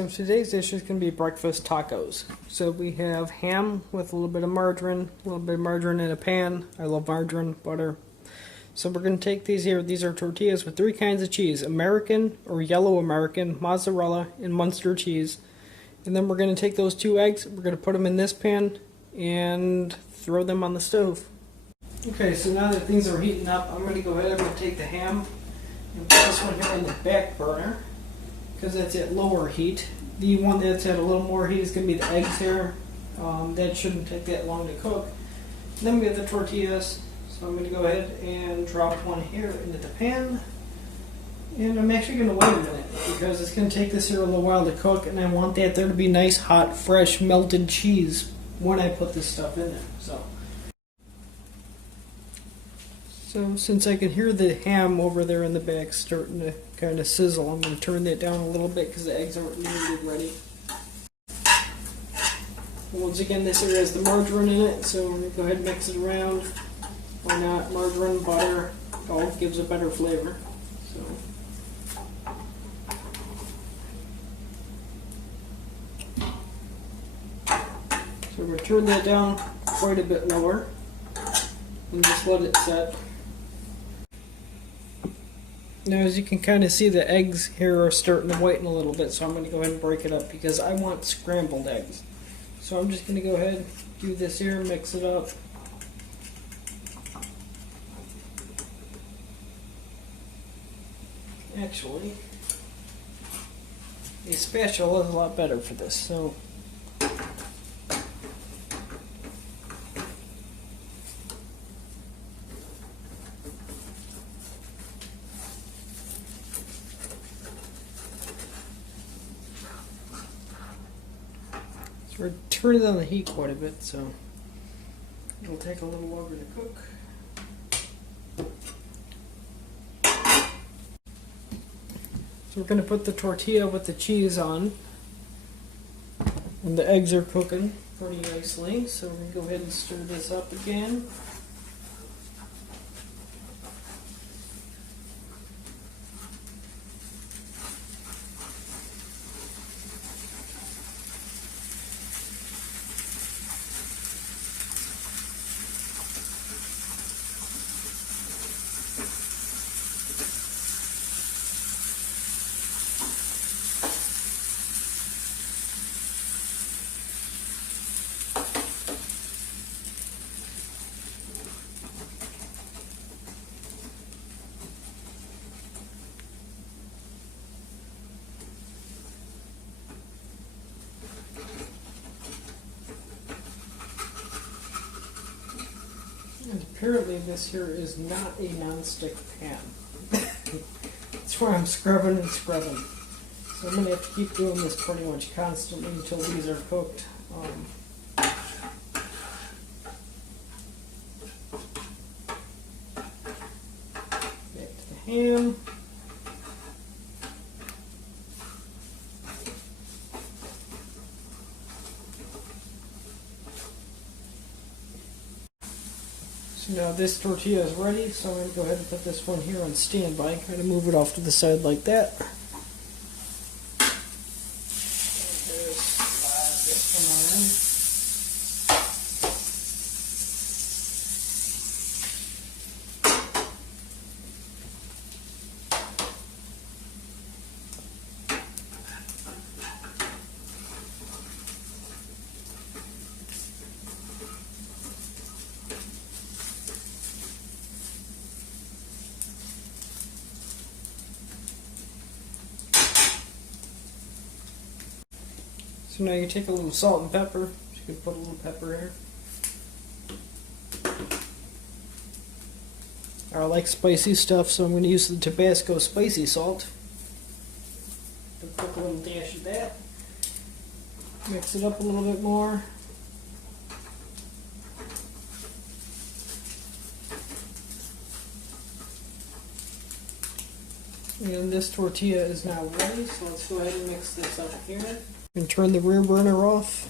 So today's dish is going to be breakfast tacos. So we have ham with a little bit of margarine in a pan. I love margarine, butter. So we're going to take these here. These are tortillas with 3 kinds of cheese: American or yellow American, mozzarella, and Muenster cheese. And then we're going to take those 2 eggs, we're going to put them in this pan and throw them on the stove. Okay, so now that things are heating up, I'm going to go ahead and take the ham and put this one here on the back burner, because that's at lower heat. The one that's at a little more heat is going to be the eggs here. That shouldn't take that long to cook. And then we have the tortillas. So I'm going to go ahead and drop one here into the pan. And I'm actually going to wait a minute, because it's going to take this here a little while to cook, and I want that there to be nice, hot, fresh, melted cheese when I put this stuff in there. So since I can hear the ham over there in the back starting to kind of sizzle, I'm going to turn that down a little bit because the eggs aren't nearly ready. Once again, this here has the margarine in it, so I'm going to go ahead and mix it around. Why not? Margarine, butter, all gives a better flavor. So we're going to turn that down quite a bit lower and just let it set. Now, as you can kind of see, the eggs here are starting to whiten a little bit, so I'm going to go ahead and break it up because I want scrambled eggs. So I'm just going to go ahead and do this here, mix it up. Actually, a spatula is a lot better for this. So we're turning on the heat quite a bit, so it'll take a little longer to cook. So we're going to put the tortilla with the cheese on, and the eggs are cooking pretty nicely, so we're going to go ahead and stir this up again. And apparently this here is not a non-stick pan. That's why I'm scrubbing and scrubbing. So I'm going to have to keep doing this pretty much constantly until these are cooked. Back to the ham. Now this tortilla is ready, so I'm going to go ahead and put this one here on standby, kind of move it off to the side like that. Slide this one on. So now you take a little salt and pepper. You can put a little pepper here. I like spicy stuff, so I'm going to use the Tabasco spicy salt. Put a little dash of that. Mix it up a little bit more. And this tortilla is now ready, so let's go ahead and mix this up here. And turn the rear burner off.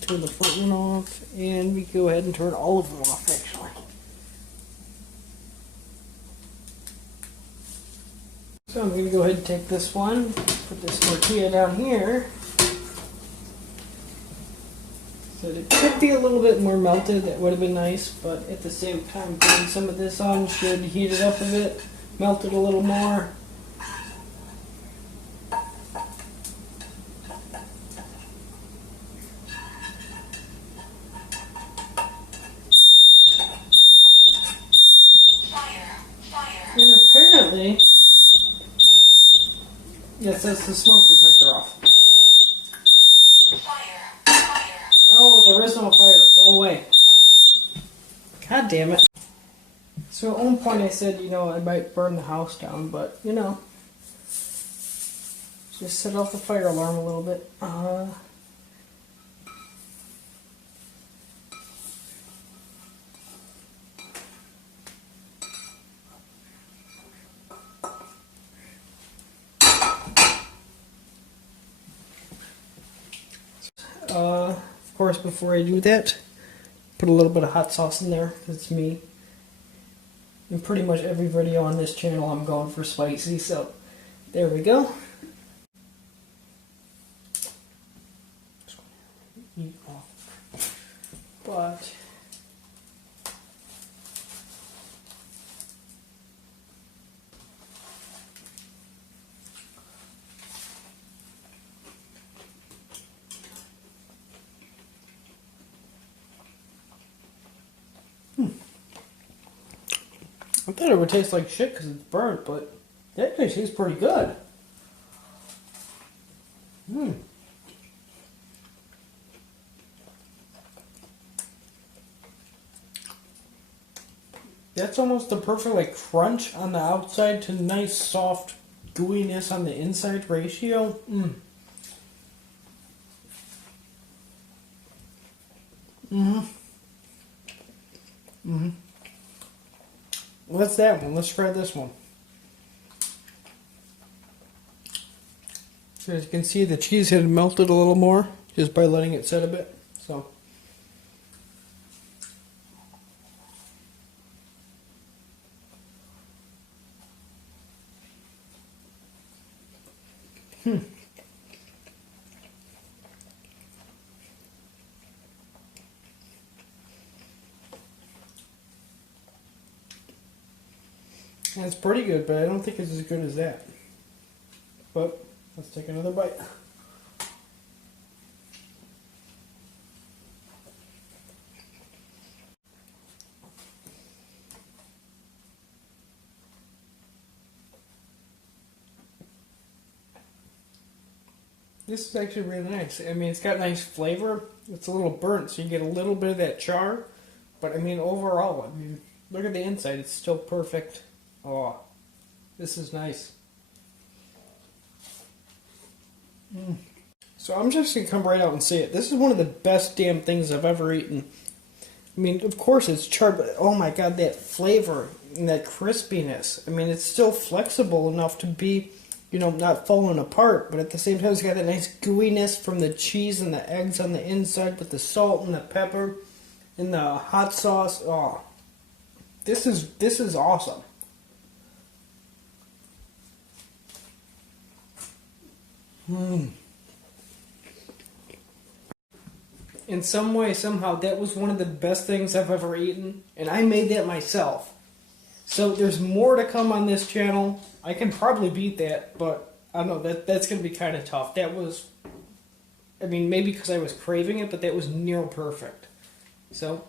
Turn the front one off, and we go ahead and turn all of them off actually. So I'm going to go ahead and take this one, put this tortilla down here. So it could be a little bit more melted, that would have been nice, but at the same time putting some of this on should heat it up a bit, melt it a little more. And apparently, yes, that's the smoke detector off. No, there is no fire. Go away. God damn it. So at one point I said, you know, I might burn the house down, but, you know, just set off the fire alarm a little bit. Of course, before I do that, put a little bit of hot sauce in there, because it's me. In pretty much every video on this channel, I'm going for spicy, so there we go. But I thought it would taste like shit because it's burnt, but it actually tastes pretty good. That's almost the perfect like crunch on the outside to nice soft gooiness on the inside ratio. What's that one? Let's try this one. So as you can see, the cheese had melted a little more just by letting it set a bit. So. It's pretty good, but I don't think it's as good as that. But let's take another bite. This is actually really nice. I mean, it's got nice flavor. It's a little burnt, so you get a little bit of that char. But I mean, overall, I mean, look at the inside. It's still perfect. Oh, this is nice. So I'm just going to come right out and say it. This is one of the best damn things I've ever eaten. I mean, of course it's charred, but oh my god, that flavor and that crispiness. I mean, it's still flexible enough to be, you know, not falling apart, but at the same time it's got that nice gooiness from the cheese and the eggs on the inside with the salt and the pepper and the hot sauce. Oh, this is awesome. In some way, somehow, that was one of the best things I've ever eaten, and I made that myself. So there's more to come on this channel. I can probably beat that, but I don't know, that's going to be kind of tough. That was, I mean, maybe because I was craving it, but that was near perfect. So